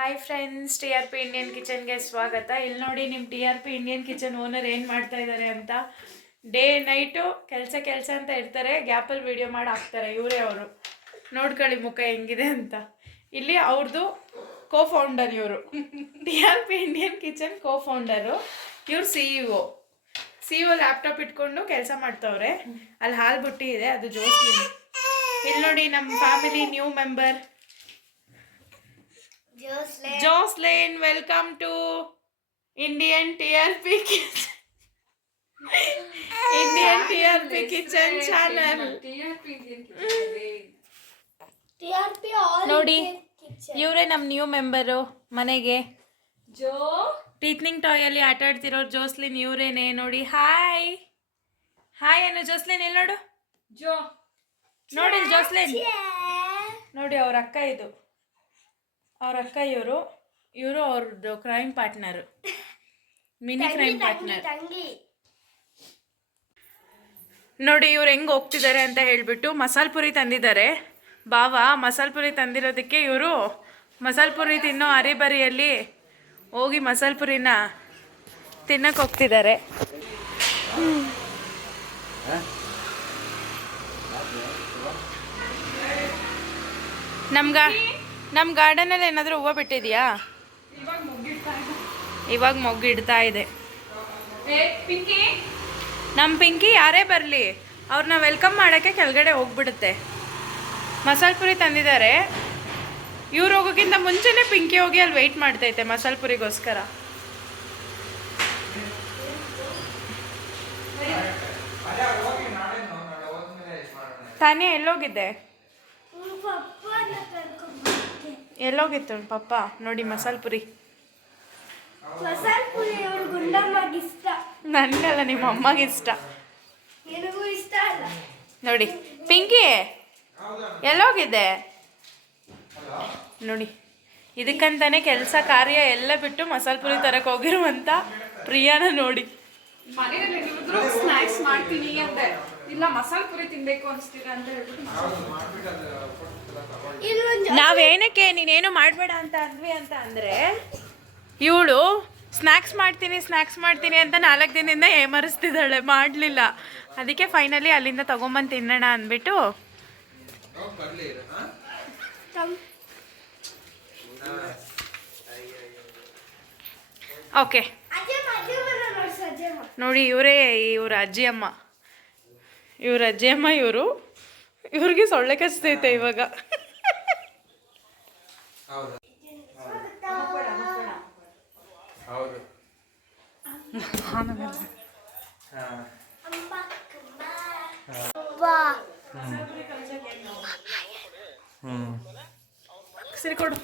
Hi friends T R P Indian ಕಿಚನ್ಗೆ ಸ್ವಾಗತ. ಇಲ್ಲಿ ನೋಡಿ ನಿಮ್ಮ T R P Indian kitchen owner ಏನು ಮಾಡ್ತಾ ಇದ್ದಾರೆ ಅಂತ. ಡೇ ನೈಟು ಕೆಲಸ ಕೆಲಸ ಅಂತ ಇರ್ತಾರೆ. ಗ್ಯಾಪಲ್ಲಿ ವಿಡಿಯೋ ಮಾಡಿ ಹಾಕ್ತಾರೆ ಇವರೇ ಅವರು. ನೋಡ್ಕೊಳ್ಳಿ ಮುಖ ಹೆಂಗಿದೆ ಅಂತ. ಇಲ್ಲಿ ಅವ್ರದ್ದು ಕೋ ಫೌಂಡರ್ ಇವರು. T R P Indian kitchen co founder ಇವ್ರು C E O C E O laptop ಇಟ್ಕೊಂಡು ಕೆಲಸ ಮಾಡ್ತವ್ರೆ. ಅಲ್ಲಿ ಹಾಲು ಬುಟ್ಟಿ ಇದೆ, ಅದು ಜೋಸ್ಲಿನ್ ಇಲ್ಲಿ ನೋಡಿ ನಮ್ಮ family new member Jocelyn, Indian T R P kitchen Indian T R P kitchen channel ನೋಡಿ ಇವರೇ ನಮ್ಮ ನ್ಯೂ ಮೆಂಬರು ಮನೆಗೆ. ಜೋ? ಟೀತ್ನಿಂಗ್ ಟಾಯಲ್ಲಿ ಆಟ ಆಡ್ತಿರೋ ಜೋಸ್ಲಿನ್ ಇವರೇನೆ ನೋಡಿ ಹಾಯ್ ಹಾಯ್ ಏನು ಜೋಸ್ಲಿನ್ ಎಲ್ಲಿ ನೋಡು? ಜೋ. ನೋಡಿ ಜೋಸ್ಲಿನ್ ನೋಡಿ ಅವ್ರ ಅಕ್ಕ ಇದು. ಅವ್ರ ಅಕ್ಕ ಇವರು ಇವರು ಅವ್ರದ್ದು crime partner mini crime partner ನೋಡಿ ಇವ್ರು ಹೆಂಗೆ ಹೋಗ್ತಿದ್ದಾರೆ ಅಂತ ಹೇಳ್ಬಿಟ್ಟು ಮಸಾಲೆ ಪುರಿ ತಂದಿದ್ದಾರೆ. ಬಾವ ಮಸಾಲೆ ಪುರಿ ತಂದಿರೋದಕ್ಕೆ ಇವರು ಮಸಾಲೆ ಪುರಿ ತಿನ್ನೋ ಅರಿಬರಿಯಲ್ಲಿ ಹೋಗಿ ಮಸಾಲೆ ಪುರಿನ ತಿನ್ನಕ್ಕೆ ಹೋಗ್ತಿದ್ದಾರೆ. ನಮ್ಗ ನಮ್ಮ ಗಾರ್ಡನಲ್ಲಿ ಏನಾದರೂ ಹೂವು ಬಿಟ್ಟಿದೆಯಾ? ಇವಾಗ ಮೊಗ್ಗಿಡ್ತಾ ಇದೆ. ಪಿಂಕಿ? ನಮ್ಮ ಪಿಂಕಿ ಯಾರೇ ಬರಲಿ ಅವ್ರನ್ನ ವೆಲ್ಕಮ್ ಮಾಡೋಕ್ಕೆ ಕೆಳಗಡೆ ಹೋಗ್ಬಿಡುತ್ತೆ. ಮಸಾಲೆ ಪುರಿ ತಂದಿದ್ದಾರೆ. ಇವ್ರು ಹೋಗೋಕ್ಕಿಂತ ಮುಂಚೆನೇ ಪಿಂಕಿ ಹೋಗಿ ಅಲ್ಲಿ ವೆಯ್ಟ್ ಮಾಡ್ತೈತೆ ಮಸಾಲೆ ಪುರಿಗೋಸ್ಕರ ತಾನೇ ಎಲ್ಲೋಗಿದ್ದೆ? ಎಲ್ಲೋಗಿತ್ತು ಪಪ್ಪ. ನೋಡಿ ಮಸಾಲ ಪುರಿ. ನನಗಲ್ಲ ನಿಮ್ಮ ಅಮ್ಮಗೆ ಇಷ್ಟ. ನೋಡಿ ಪಿಂಕಿ ಎಲ್ಲೋಗಿದೆ? ನೋಡಿ ಇದಕ್ಕಂತಾನೆ ಕೆಲಸ ಕಾರ್ಯ ಎಲ್ಲ ಬಿಟ್ಟು ಮಸಾಲ ಪುರಿ ತರಕ್ಕೆ ಹೋಗಿರುವಂತ ಪ್ರಿಯಾನ ನೋಡಿ. ಇಲ್ಲ ಮಸಾಲೆ ಪುರಿ ತಿನ್ಬೇಕು ಅನಿಸ್ತಿದೆ ಅಂತ ಹೇಳ್ಬಿಟ್ಟು ನಾವೇನಕ್ಕೆ ನೀನೇನು ಮಾಡಬೇಡ ಅಂತ ಅಂದ್ವಿ ಅಂತ ಅಂದರೆ ಇವಳು ಸ್ನ್ಯಾಕ್ಸ್ ಮಾಡ್ತೀನಿ ಸ್ನ್ಯಾಕ್ಸ್ ಮಾಡ್ತೀನಿ ಅಂತ ನಾಲ್ಕು ದಿನದಿಂದ ಏಮರಿಸ್ತಿದ್ದಾಳೆ ಮಾಡಲಿಲ್ಲ. ಅದಕ್ಕೆ ಫೈನಲಿ ಅಲ್ಲಿಂದ ತೊಗೊಂಬಂದು ತಿನ್ನೋಣ ಅಂದ್ಬಿಟ್ಟು ಓಕೆ ನೋಡಿ ಇವರೇ ಇವ್ರ ಅಜ್ಜಿ ಅಮ್ಮ ಇವ್ರ ಅಜ್ಜಿಯಮ್ಮ ಇವರು. ಇವ್ರಿಗೆ ಸೊಳ್ಳೆ ಕಚ್ತೈತೆ ಇವಾಗ. ಹೌದು. ಅಮ್ಮ ಬಾ ಹ್ಮ್. ಸರಿ ಕೊಡು.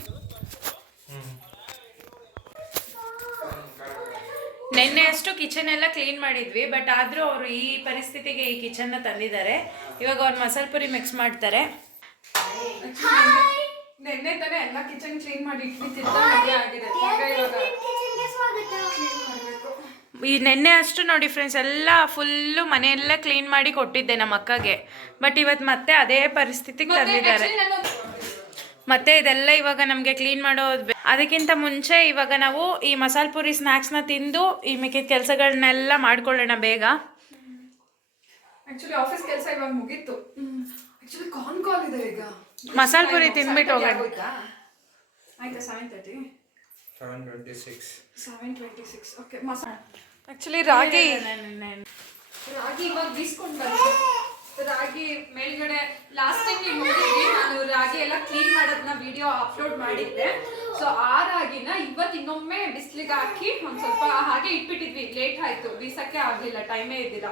ನಿನ್ನೆ ಅಷ್ಟು ಕಿಚನ್ ಎಲ್ಲ ಕ್ಲೀನ್ ಮಾಡಿದ್ವಿ ಬಟ್ ಆದರೂ ಅವರು ಈ ಪರಿಸ್ಥಿತಿಗೆ ಈ ಕಿಚನ್ನ ತಂದಿದ್ದಾರೆ. ಇವಾಗ ಅವ್ರು ಮಸಾಲೆ ಪುರಿ ಮಿಕ್ಸ್ ಮಾಡ್ತಾರೆ. ನಿನ್ನೆ ತಾನೇ ಎಲ್ಲ ಕಿಚನ್ ಕ್ಲೀನ್ ಮಾಡಿ ಈ ನಿನ್ನೆ ಅಷ್ಟು ನೋಡಿ ಫ್ರೆಂಡ್ಸ್ ಎಲ್ಲ ಫುಲ್ಲು ಮನೆಯೆಲ್ಲ ಕ್ಲೀನ್ ಮಾಡಿ ಕೊಟ್ಟಿದ್ದೆ ನಮ್ಮ ಅಕ್ಕಗೆ. ಬಟ್ ಇವತ್ತು ಮತ್ತೆ ಅದೇ ಪರಿಸ್ಥಿತಿಗೆ ತಂದಿದ್ದಾರೆ. ಮತ್ತೆ ಇದೆಲ್ಲ ಇವಾಗ ನಮಗೆ ಕ್ಲೀನ್ ಮಾಡೋದು ಅದಕ್ಕಿಂತ ಮುಂಚೆ ಇವಾಗ ನಾವು ಈ ಮಸಾಲೆ ಪುರಿ ಸ್ನ್ಯಾಕ್ಸ್ನ ತಿಂದು ಈ ಮಿಕ್ಕಿದ ಕೆಲಸಗಳನ್ನೆಲ್ಲ ಮಾಡ್ಕೊಳ್ಳೋಣ ಬೇಗ. ಆಕ್ಚುಲಿ ಆಫೀಸ್ ಕೆಲಸ ಇವಾಗ ಮುಗೀತು. ಆಕ್ಚುಲಿ ಕಾನ್ ಕಾಲ್ ಇದೆ ಈಗ. ಮಸಾಲೆ ಪುರಿ ತಿನ್ಬಿಟ್ಟು ಹೋಗೋಣ. ಆಯ್ತಾ seven thirty seven twenty six seven twenty six okay masala actually ರಾಗಿ ರಾಗಿ ಇವಾಗ ಬೀಸ್ಕೊಂಡು ರಾಗಿ ಮೇಲ್ಗಡೆ ಲಾಸ್ಟ್ ಟೈಮ್ ನೀವು ನೋಡಿದ್ವಿ ನಾನು ರಾಗಿ ಎಲ್ಲ ಕ್ಲೀನ್ ಮಾಡೋದನ್ನ ವಿಡಿಯೋ ಅಪ್ಲೋಡ್ ಮಾಡಿದ್ದೆ. ಸೊ ಆ ರಾಗಿನ ಇವತ್ತು ಇನ್ನೊಮ್ಮೆ ಬಿಸಿಲಿಗೆ ಹಾಕಿ ಒಂದು ಸ್ವಲ್ಪ ಹಾಗೆ ಇಟ್ಬಿಟ್ಟಿದ್ವಿ. ಲೇಟ್ ಆಯ್ತು. ಬೀಸಕ್ಕೆ ಆಗ್ಲಿಲ್ಲ ಟೈಮೇ ಇದ್ದಿಲ್ಲ.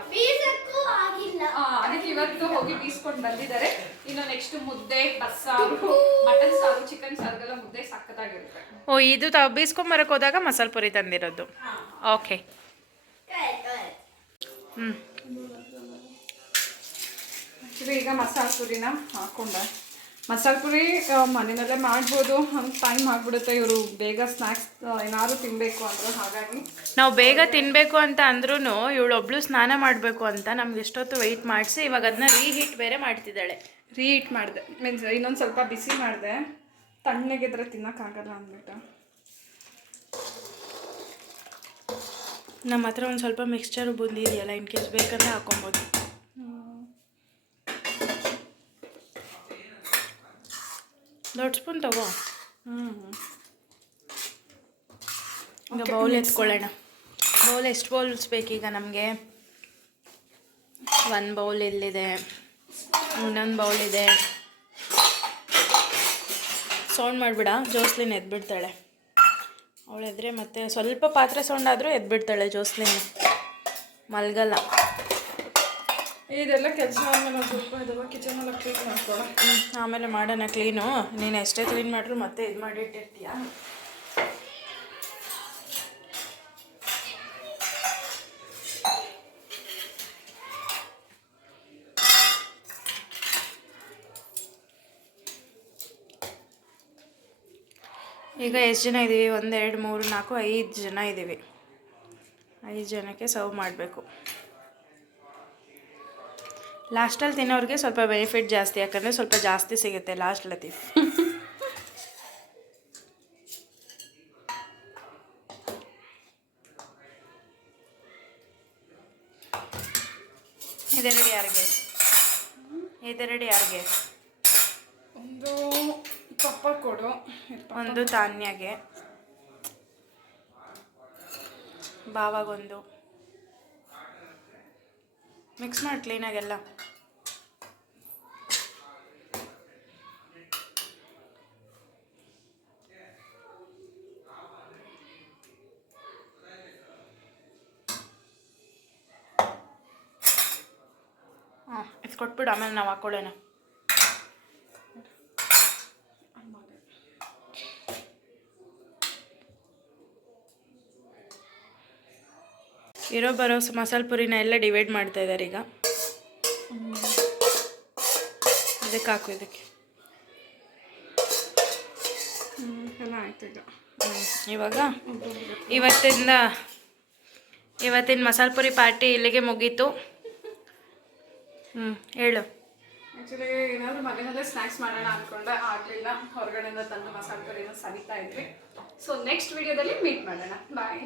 ಅದಕ್ಕೆ ಇವತ್ತು ಹೋಗಿ ಬೀಸ್ಕೊಂಡು ಬಂದಿದ್ದಾರೆ. ಇನ್ನು ನೆಕ್ಸ್ಟ್ ಮುದ್ದೆ ಬಸ್ಸಾರು ಮಟನ್ ಸಾರು ಚಿಕನ್ ಸಾರಿಗೆಲ್ಲ ಮುದ್ದೆ ಸಕ್ಕತ್ತಾಗಿರುತ್ತೆ. ಓ ಇದು ತ ಬರಕ್ ಹೋದಾಗ ಮಸಾಲ್ ಪುರಿ ತಂದಿರೋದು. ಓಕೆ ಹ್ಞೂ ಆಕ್ಚುಲಿ ಈಗ ಮಸಾಲ ಪುರಿನ ಹಾಕೊಂಡೆ. ಮಸಾಲ ಪುರಿ ಮನೆಯಲ್ಲೇ ಮಾಡ್ಬೋದು. ಹಂಗೆ ಟೈಮ್ ಆಗ್ಬಿಡುತ್ತೆ. ಇವರು ಬೇಗ ಸ್ನ್ಯಾಕ್ಸ್ ಏನಾದ್ರು ತಿನ್ನಬೇಕು ಅಂದ್ರೆ ಹಾಗಾಗಿ. ನಾವು ಬೇಗ ತಿನ್ನಬೇಕು ಅಂತ ಅಂದ್ರೂ ಇವಳೊಬ್ಳು ಸ್ನಾನ ಮಾಡಬೇಕು ಅಂತ ನಮ್ಗೆ ಎಷ್ಟೊತ್ತು ವೆಯ್ಟ್ ಮಾಡಿಸಿ ಇವಾಗ ಅದನ್ನ ರೀಹೀಟ್ ಬೇರೆ ಮಾಡ್ತಿದ್ದಾಳೆ. ರೀಹೀಟ್ ಮಾಡಿದೆ. ಮೀನ್ಸ್ ಇನ್ನೊಂದು ಸ್ವಲ್ಪ ಬಿಸಿ ಮಾಡಿದೆ. ತಣ್ಣಗಿದ್ರೆ ತಿನ್ನೋಕ್ಕಾಗಲ್ಲ ಅಂದ್ಬಿಟ್ಟು. ನಮ್ಮ ಹತ್ರ ಒಂದು ಸ್ವಲ್ಪ ಮಿಕ್ಸ್ಚರು ಬಂದಿದೆಯಲ್ಲ ಇನ್ ಕೇಸ್ ಬೇಕಂದ್ರೆ ಹಾಕೊಬೋದು. ದೊಡ್ಡ ಸ್ಪೂನ್ ತಗೋ ಹ್ಞೂ ಈಗ ಬೌಲ್ ಎತ್ಕೊಳ್ಳೋಣ. ಬೌಲ್ ಎಷ್ಟು ಬೌಲ್ಸ್ ಬೇಕೀಗ ನಮಗೆ? ಒಂದು ಬೌಲ್ ಇಲ್ಲಿದೆ ಇನ್ನೊಂದು ಬೌಲ್ ಇದೆ. ಸೌಂಡ್ ಮಾಡಿಬಿಡ ಜೋಸ್ಲಿನ್ ಎದ್ಬಿಡ್ತಾಳೆ. ಅವಳೆದ್ರೆ ಎದ್ರೆ ಮತ್ತೆ ಸ್ವಲ್ಪ ಪಾತ್ರೆ ಸೌಂಡ್ ಆದರೂ ಎದ್ಬಿಡ್ತಾಳೆ ಜೋಸ್ಲಿನ್. ಮಲ್ಗಲ್ಲ. ಇದೆಲ್ಲ ಕೆಲಸ ಆದಮೇಲೆ ಒಂದು ಸ್ವಲ್ಪ ಕಿಚನ್ ಎಲ್ಲ ಕ್ಲೀನ್ ಮಾಡ್ಕೊಳ್ಳೋ ಆಮೇಲೆ ಮಾಡೋಣ ಕ್ಲೀನು ನೀನು ಎಷ್ಟೇ ಕ್ಲೀನ್ ಮಾಡ್ರು ಮತ್ತೆ ಇದು ಮಾಡಿಟ್ಟಿರ್ತೀಯ ಈಗ ಎಷ್ಟು ಜನ ಇದ್ದೀವಿ ಒಂದು, ಎರಡು, ಮೂರು, ನಾಲ್ಕು, ಐದು ಜನ ಇದ್ದೀವಿ ಐದು ಜನಕ್ಕೆ ಸರ್ವ್ ಮಾಡಬೇಕು. ಲಾಸ್ಟಲ್ಲಿ ತಿನ್ನೋರಿಗೆ ಸ್ವಲ್ಪ ಬೆನಿಫಿಟ್ ಜಾಸ್ತಿ ಯಾಕಂದರೆ ಸ್ವಲ್ಪ ಜಾಸ್ತಿ ಸಿಗುತ್ತೆ ಲಾಸ್ಟ್ ಲತೀಫ್. ಇದೆರಡು ಯಾರಿಗೆ? ಇದೆರಡು ಯಾರಿಗೆ? ಒಂದು ಪಪ್ಪ ಕೊಡು. ಒಂದು ತಾನ್ಯಾಗೆ. ಬಾವಾಗೊಂದು ಮಿಕ್ಸ್ ಮಾಡಿ ಕ್ಲೀನಾಗೆಲ್ಲ ಹಾಂ ಇದು ಕೊಟ್ಬಿಡು ಆಮೇಲೆ ನಾವು ಹಾಕ್ಕೊಳ್ಳೋಣ ಇರೋ ಬರೋ ಮಸಾಲೆ ಪುರಿನ ಎಲ್ಲ ಡಿವೈಡ್ ಮಾಡ್ತಾ ಇದ್ದಾರೆ ಈಗ. ಇದಕ್ಕೆ ಹಾಕು ಇದಕ್ಕೆ. ಎಲ್ಲ ಆಯ್ತು ಈಗ. ಇವಾಗ? ಇವತ್ತಿಂದ ಇವತ್ತಿನ ಮಸಾಲೆ ಪುರಿ ಪಾರ್ಟಿ ಇಲ್ಲಿಗೆ ಮುಗೀತು. ಹ್ಞೂ ಹೇಳು. ಆ್ಯಕ್ಚುಲಿ ಏನಾದರೂ ಮನೆಯಲ್ಲೇ ಸ್ನ್ಯಾಕ್ಸ್ ಮಾಡೋಣ ಅಂದ್ಕೊಂಡೆ ಆಗಲಿಲ್ಲ. ಹೊರಗಡೆಯಿಂದ ತಂದು ಮಸಾಲೆ ಪುರಿನ ಸವಿತಾ ಇದ್ವಿ. ಸೊ ನೆಕ್ಸ್ಟ್ ವಿಡಿಯೋದಲ್ಲಿ ಮೀಟ್ ಮಾಡೋಣ. ಬಾಯ್